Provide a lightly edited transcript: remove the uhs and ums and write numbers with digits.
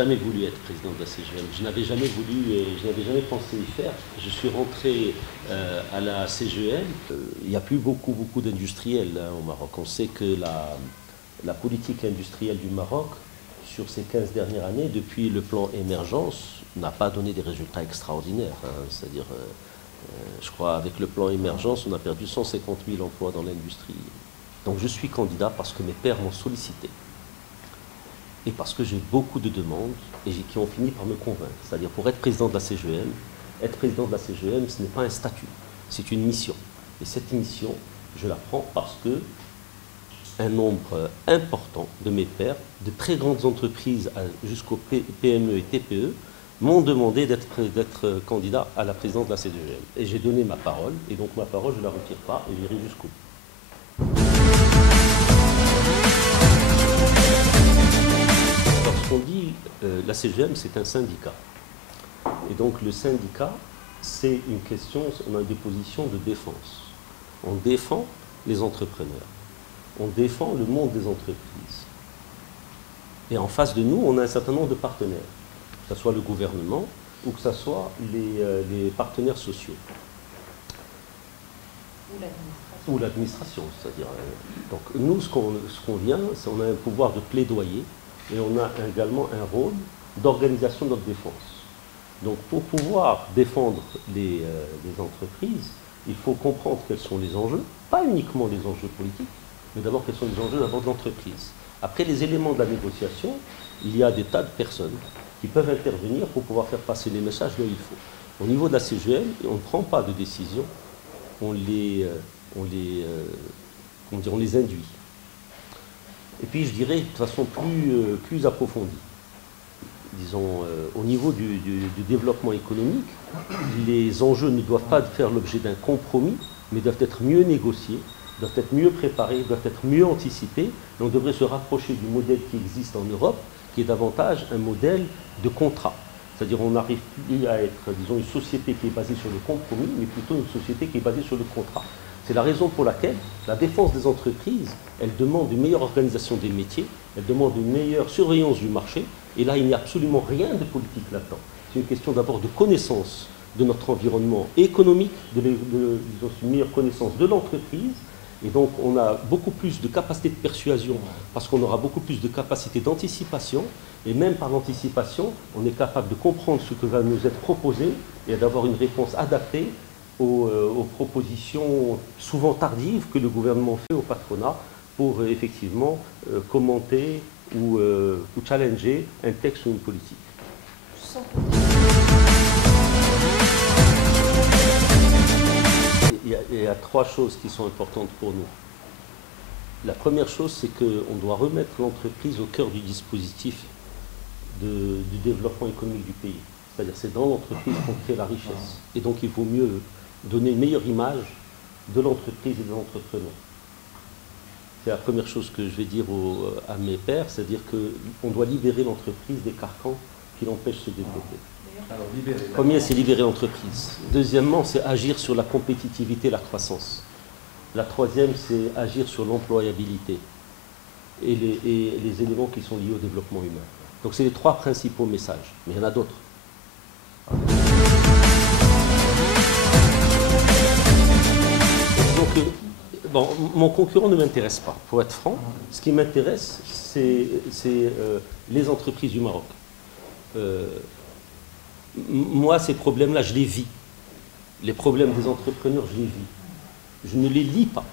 jamais voulu être président de la CGM. Je n'avais jamais voulu et je n'avais jamais pensé y faire. Je suis rentré à la CGM. Il n'y a plus beaucoup d'industriels au Maroc. On sait que la politique industrielle du Maroc, sur ces 15 dernières années, depuis le plan émergence, n'a pas donné des résultats extraordinaires. C'est-à-dire, je crois, avec le plan émergence, on a perdu 150 000 emplois dans l'industrie. Donc je suis candidat parce que mes pairs m'ont sollicité. Et parce que j'ai beaucoup de demandes et qui ont fini par me convaincre. C'est-à-dire, pour être président de la CGM, être président de la CGM, ce n'est pas un statut, c'est une mission. Et cette mission, je la prends parce que un nombre important de mes pairs, de très grandes entreprises jusqu'aux PME et TPE, m'ont demandé d'être candidat à la présidence de la CGM. Et j'ai donné ma parole, et donc ma parole, je ne la retire pas, et j'irai jusqu'au bout. Lorsqu'on dit la CGM, c'est un syndicat. Et donc le syndicat, c'est une question, on a des positions de défense. On défend les entrepreneurs. On défend le monde des entreprises. Et en face de nous, on a un certain nombre de partenaires, que ce soit le gouvernement ou que ce soit les partenaires sociaux. Ou l'administration, c'est-à-dire. Donc nous, ce qu'on vient, c'est qu'on a un pouvoir de plaidoyer et on a également un rôle d'organisation de notre défense. Donc pour pouvoir défendre les entreprises, il faut comprendre quels sont les enjeux, pas uniquement les enjeux politiques, mais d'abord quels sont les enjeux d'abord de l'entreprise. Après les éléments de la négociation, il y a des tas de personnes qui peuvent intervenir pour pouvoir faire passer les messages là où il faut. Au niveau de la CGM, on ne prend pas de décision, on les induit. Et puis je dirais de façon plus approfondie. Disons, au niveau du développement économique, les enjeux ne doivent pas faire l'objet d'un compromis, mais doivent être mieux négociés, doivent être mieux préparés, doivent être mieux anticipés. Et on devrait se rapprocher du modèle qui existe en Europe, qui est davantage un modèle de contrat. C'est-à-dire on n'arrive plus à être, disons, une société qui est basée sur le compromis, mais plutôt une société qui est basée sur le contrat. C'est la raison pour laquelle la défense des entreprises, elle demande une meilleure organisation des métiers, elle demande une meilleure surveillance du marché, et là il n'y a absolument rien de politique là-dedans. C'est une question d'abord de connaissance de notre environnement économique, une meilleure connaissance de l'entreprise, et donc on a beaucoup plus de capacité de persuasion parce qu'on aura beaucoup plus de capacité d'anticipation, et même par l'anticipation, on est capable de comprendre ce que va nous être proposé et d'avoir une réponse adaptée aux propositions souvent tardives que le gouvernement fait au patronat pour effectivement commenter ou challenger un texte ou une politique. Il y a trois choses qui sont importantes pour nous. La première chose, c'est qu'on doit remettre l'entreprise au cœur du dispositif du développement économique du pays. C'est-à-dire c'est dans l'entreprise qu'on crée la richesse. Et donc il faut mieux donner une meilleure image de l'entreprise et de l'entrepreneur. C'est la première chose que je vais dire à mes pairs, c'est-à-dire qu'on doit libérer l'entreprise des carcans qui l'empêchent de se développer. Premier, c'est libérer l'entreprise. Deuxièmement, c'est agir sur la compétitivité et la croissance. La troisième, c'est agir sur l'employabilité et les éléments qui sont liés au développement humain. Donc c'est les trois principaux messages, mais il y en a d'autres. Donc, bon, mon concurrent ne m'intéresse pas, pour être franc. Ce qui m'intéresse, c'est les entreprises du Maroc. Moi, ces problèmes-là, je les vis. Les problèmes des entrepreneurs, je les vis. Je ne les lis pas.